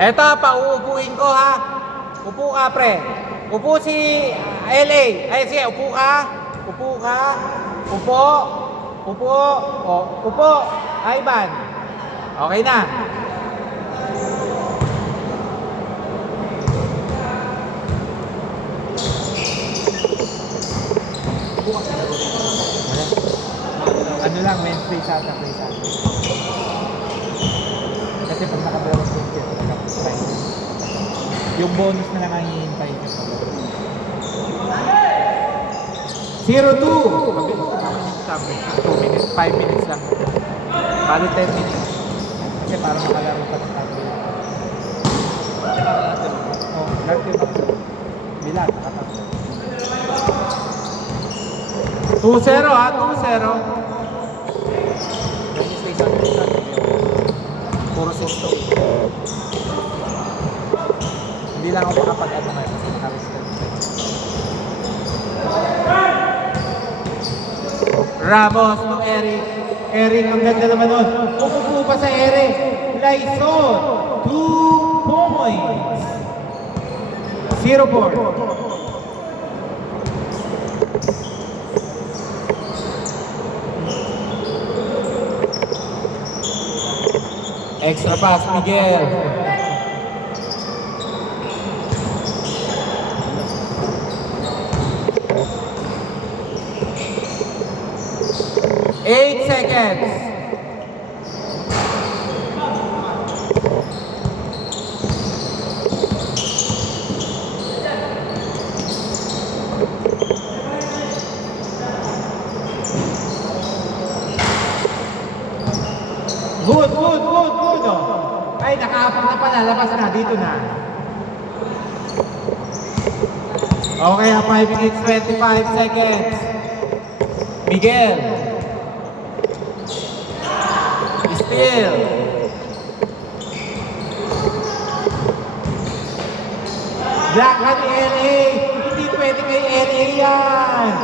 Eto, pauupuin ko ha. Upo ka, pre. Upo si LA. Ay, sige, upo ka. Upo ka. Upo. Upo. O, upo. Ivan. Okay na. Ano lang, Wednesday, Saturday. Kasi pag nakabawas ko ito, yung bonus na lang ang hihintay nyo. 0-2. Mabilis na naman yung sabi. 2 minutes, 5 minutes lang. Bali 10 minutes. Kasi parang makalaro pa ng sabi. Oh, lahat yung ako. Bilat, nakatatlo. 2-0 ha, 2-0. Wednesday, Saturday. Puro 6 to. Hindi lang ako makapag-ano ngayon kasi naka-restart. Ramos no Eric. Eric, ang ganda naman nun. Umupo pa sa Eric. Lyson, 2 points. 0-4. Extra pass, Miguel. Eight seconds. Good. Oh. Ay, nakaapak na pala. Labas na. Dito na. Okay, 5 minutes, 25 seconds. Miguel. Still. Black at LA. Hindi pwede kay LA yan.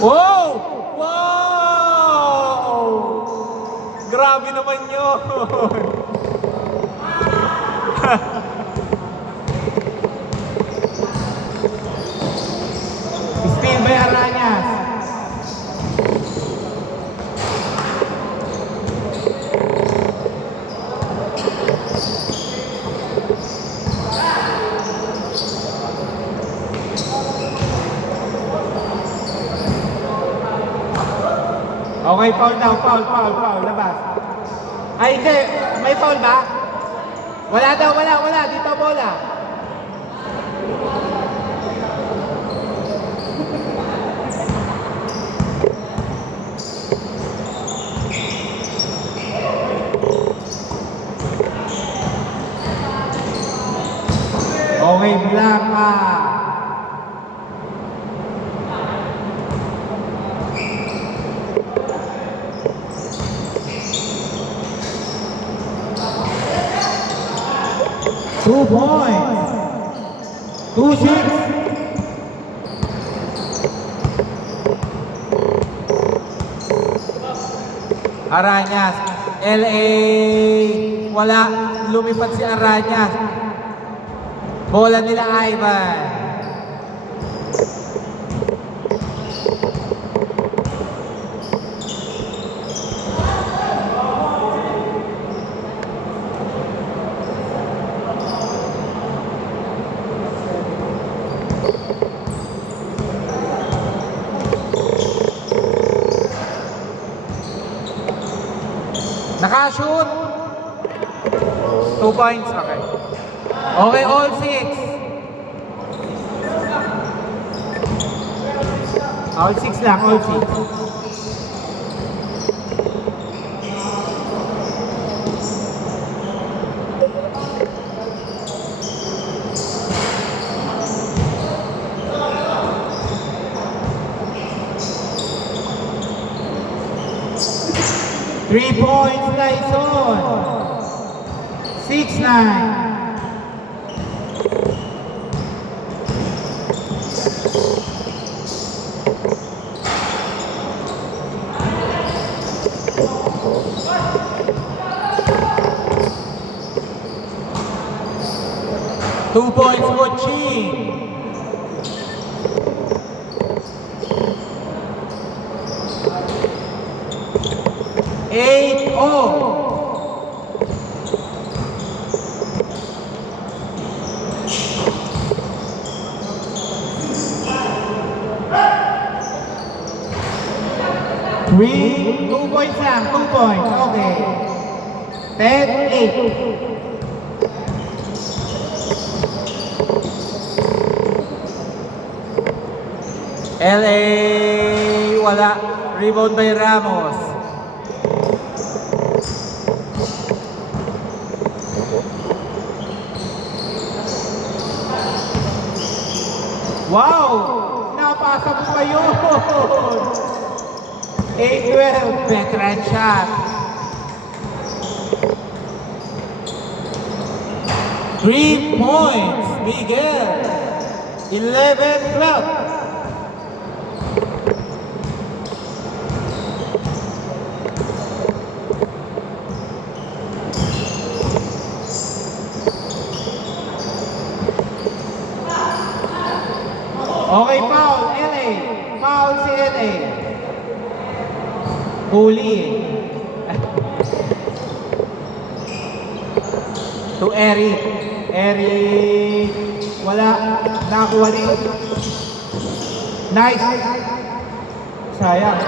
Wow! Wow! Grabe naman yun. Still by Aranyas. Okay, foul daw, foul, labas. Ay, hindi, may foul ba? Wala daw, wala, dito bola. Okay, Blanca. Two points. 2-6. Aranyas. LA. Wala. Lumipat si Aranyas. Bola nila Ivan. Nakashoot. 2 points. Okay. Okay, all 6. All 6 lang, all 6. Three points, Lyson. 6-9. 2 points, Coaching. 8-0. Three, 2 points lang, 2 points. Okay. 10-8. LA, wala. Rebound by Ramos. Wow! Napasa mo pa yun! 8-12, veteran shot. 3 points, Miguel. 11-12. Okay, foul, LA. Foul si LA. Huli. To Eric. Eric. Wala. Nakakuha din. Nice. Sayang.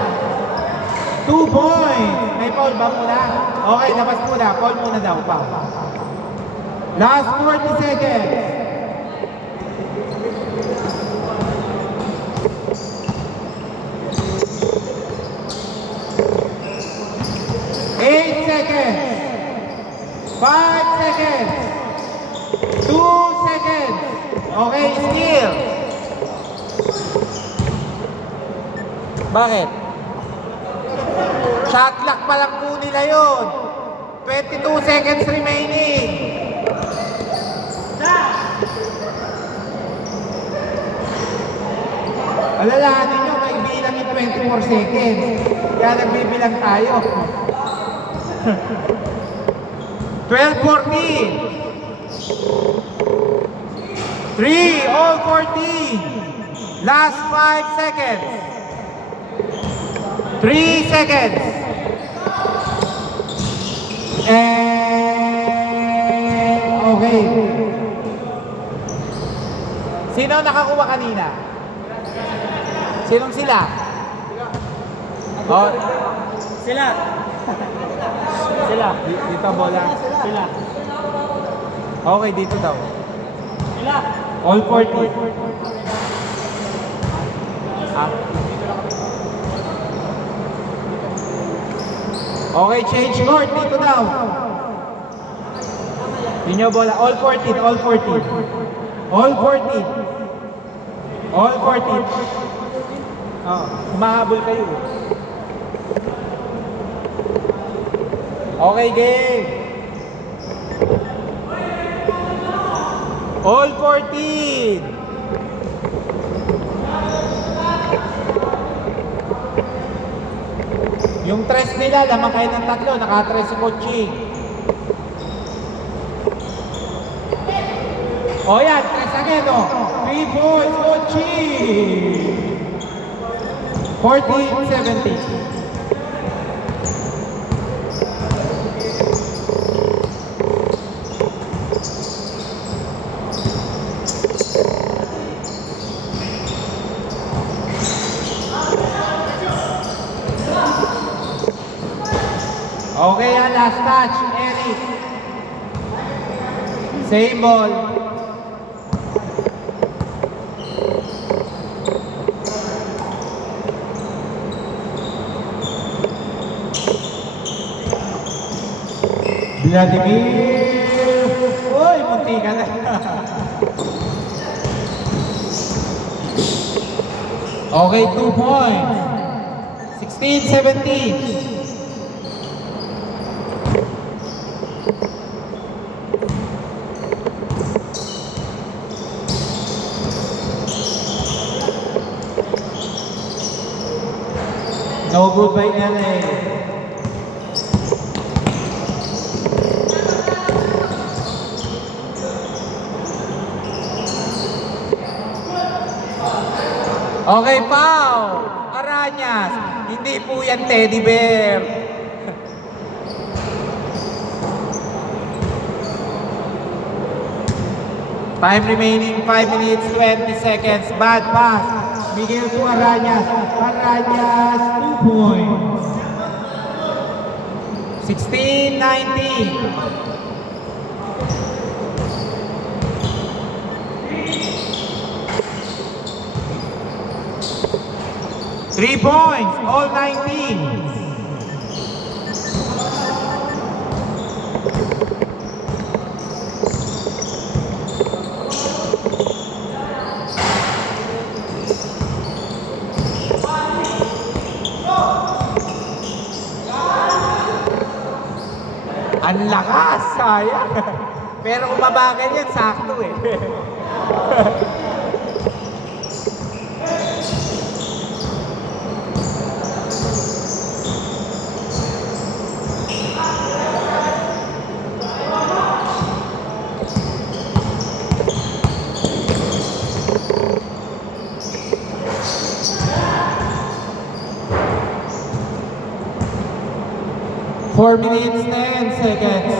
2 points. May foul ba muna? Okay, labas muna. Foul muna daw. Foul. Last 40 seconds. 8 seconds, 5 seconds, 2 seconds. Okay, steal. Bakit? Shot clock pa lang po nila yun. 22 seconds remaining. Alalahanin nyo, may bilang yung 24 seconds. Kaya nagbibilang tayo. 12-14. 3, all 14. Last 5 seconds. 3 seconds. And okay. Sino nakakuha kanina? Sinong sila? Oh, Sila. Sila. dito bola. Sila. Okay, dito daw. Sila. All 40. Ah. Okay, change court. Dito daw. Yun yung bola. All 14. All 14. All 14. All 14. Oh, humahabol kayo. Okay, game. All 14. Yung tres nila, lamang kayo ng tatlo. Naka-tres si Coaching. O yan, tres again, o. 3 points, Coaching. 14-17. Okay, yan, last touch, Eric. Same ball. Vladimir! Uy, munti ka na. Okay, 2 points. 16-17. No good by LA. Okay, Pao. Aranyas. Hindi po yan teddy bear. Time remaining 5 minutes 20 seconds. Bad pass. Miguel to Aranyas. Aranyas 2 points. 16-19. Three points, all 19. Ang lakas, sayang. Pero kung mabagal yan, sakto eh. Four minutes, 10 seconds.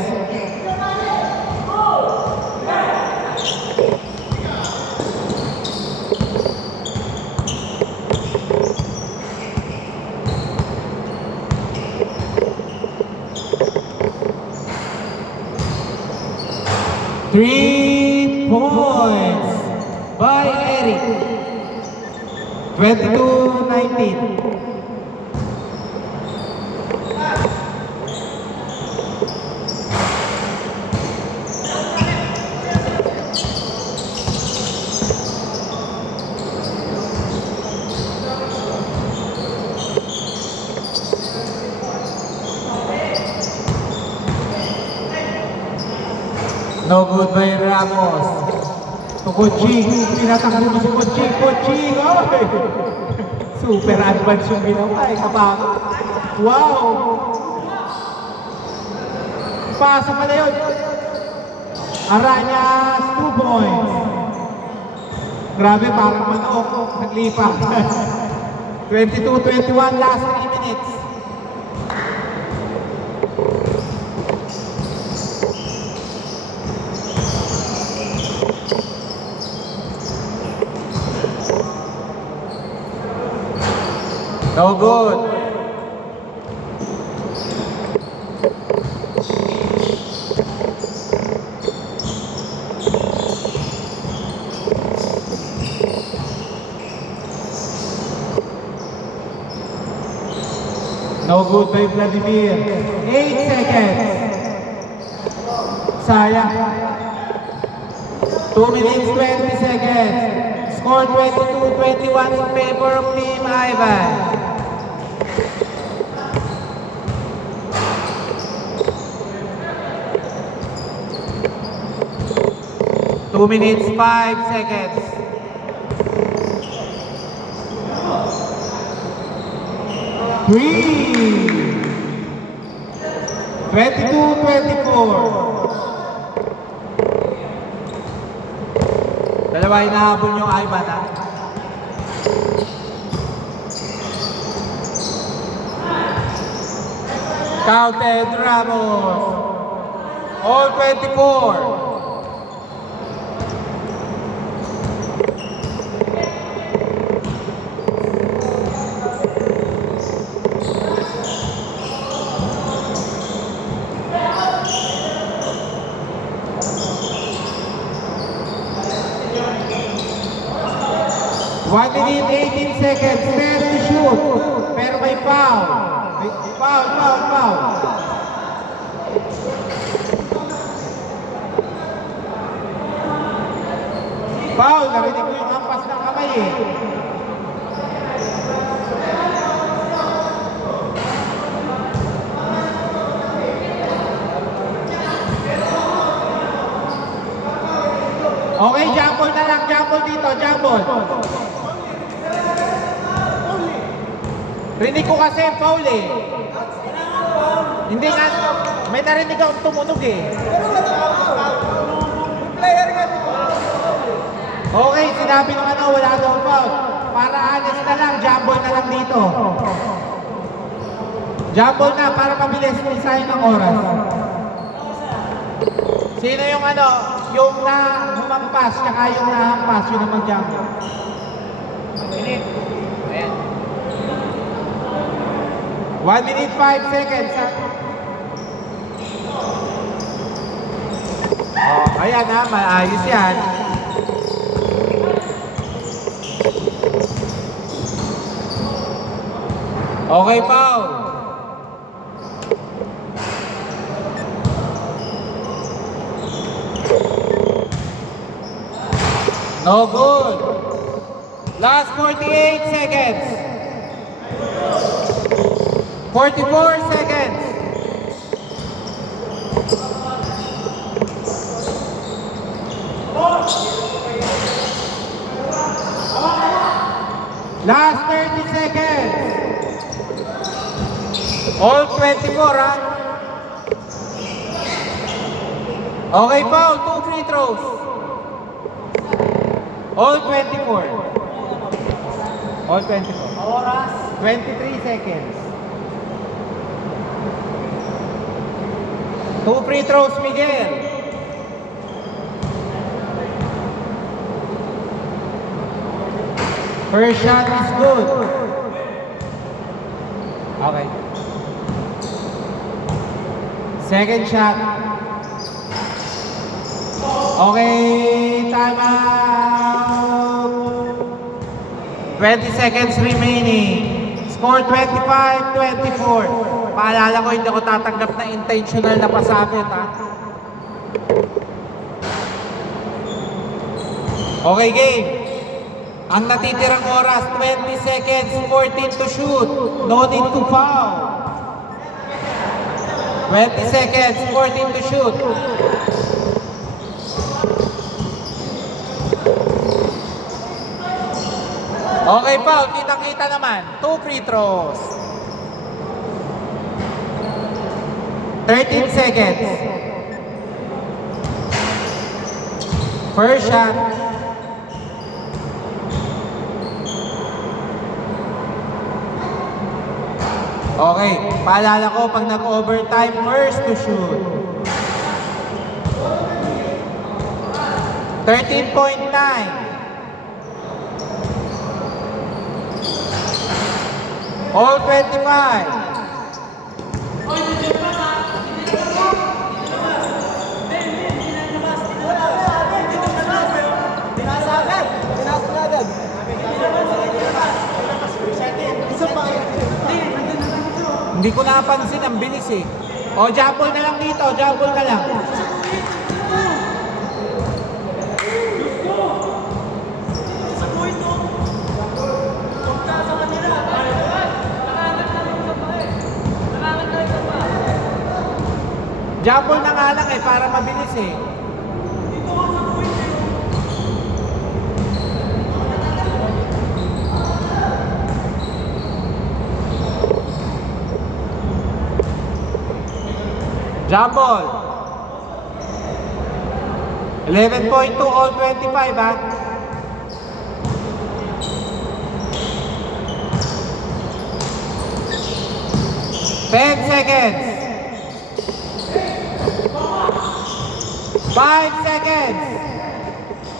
Three points by Eric. 22-19. No good by Ramos. To Coaching. Tinatakbo mo si Coaching. Coaching! Oy! Super advance yung ginawa eh. Kapag. Wow! Pasa pa na yun. Aranyas, 2 points. Grabe, parang manok. Naglipa. 22-21, last 3 minutes. No good. No good by Vladimir. 8 seconds. Sayang. 2 minutes, 20 seconds. Score 22-21 in favor of Team Ivan. 2 minutes, 5 seconds. Three. 22-24. Dalawa hinahabol yung Ivan ha. Counted Ramos. All 24. One minute, 18 seconds, 10 to shoot. Pero may foul. May foul. Foul, narinig ko yung hampas ng kamay eh. Okay, jump ball na lang, jump ball dito, jump ball. Rinig ko kasi foul eh. Hindi nga, may narinig akong tumunog eh. Okay, sinabi ng ano, wala daw foul. para honest na lang, jumble na lang dito. Jumble na para mabilis isahin ng oras. Sino yung ano, yung na humampas, tsaka yung nahampas, yun ang mag-jumble. Minute. Ayan. 1 minute 5 seconds. Ha? Oh, ayan ha, maayos yan. Okay, foul. No good. Last 48 seconds. 44 seconds. Last 30 seconds. All 24, ha? Okay, foul. 2 free throws. All 24. All 24. Oras. 23 seconds. 2 free throws, Miguel. First shot is good. Okay. Second shot. Okay, time out. 20 seconds remaining. Score 25-24. Paalala ko, hindi ako tatanggap na intentional na pasabit, ha? Okay, game. Ang natitirang oras, 20 seconds, 14 to shoot. No need to foul. 20 seconds, 14 to shoot. Okay, foul. Kita-kita naman. 2 free throws. 13 seconds. First shot. Okay, paalala ko pag nag-overtime, first to shoot. 13.9. All 25. Hindi ko napansin, ang bilis eh. O, jumble na lang dito, jumble ka lang. Jumble na nga lang eh, para mabilis eh. Jumble. 11.2 all 25, ha? Ten seconds. 5 seconds.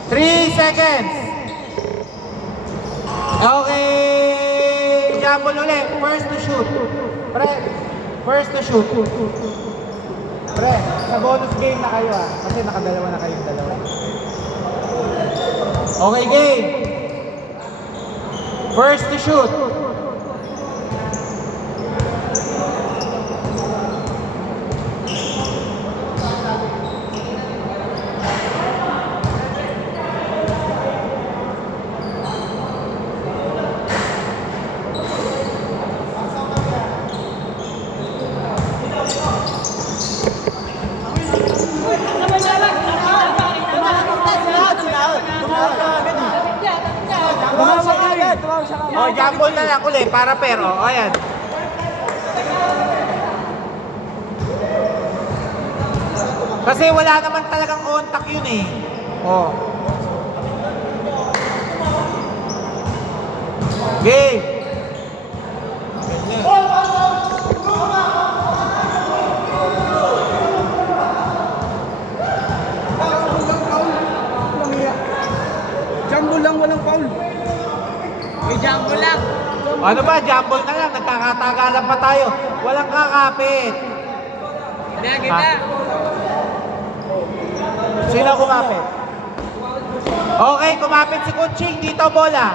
3 seconds. Okay. Jumble ulit. First to shoot. Pre, first to shoot. Pre, sa bonus game na kayo, ha? Kasi nakadalawa na kayong dalawa. Okay, game. First to shoot. O, jumble na lang ulit para pero. O, ayan. Kasi wala naman talagang contact yun eh. O. Game. Jumbo lang, walang foul. May jumbo lang. Ano ba, jumble na lang, nagkakatagalan pa tayo. Walang kakapit. Kita. Sino kumapit? Okay, kumapit si Kunching. Dito, bola.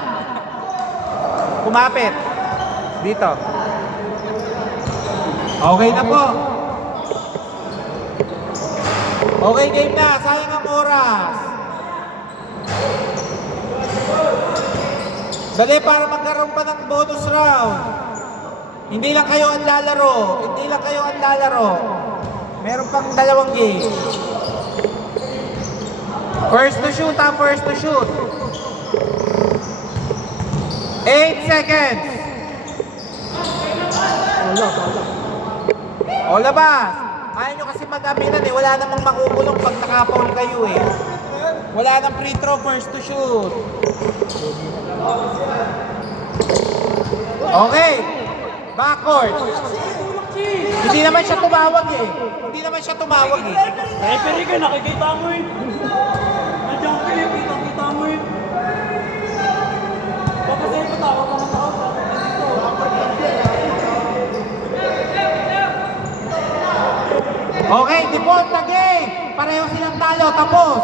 Kumapit. Dito. Okay na po. Okay, game na. Sayang ang oras. Dali para magkaroon pa ng bonus round. Hindi lang kayo ang lalaro. Hindi lang kayo ang lalaro. Meron pang 2 game. First to shoot ha, first to shoot. 8 seconds. O labas. Ayaw nyo kasi mag-aminan eh. Wala namang makukulong pag nakapaul kayo eh. Wala nang free throw, first to shoot. Okay. Backcourt. Hindi naman siya tumawag eh. Hindi naman siya tumawag eh. Referee ka, nakikita mo eh. Nandiyan ka eh, kita-kita mo eh. Baka sa'yo patawag ka ng tawag. Okay, default na game. Pareho silang talo. Tapos.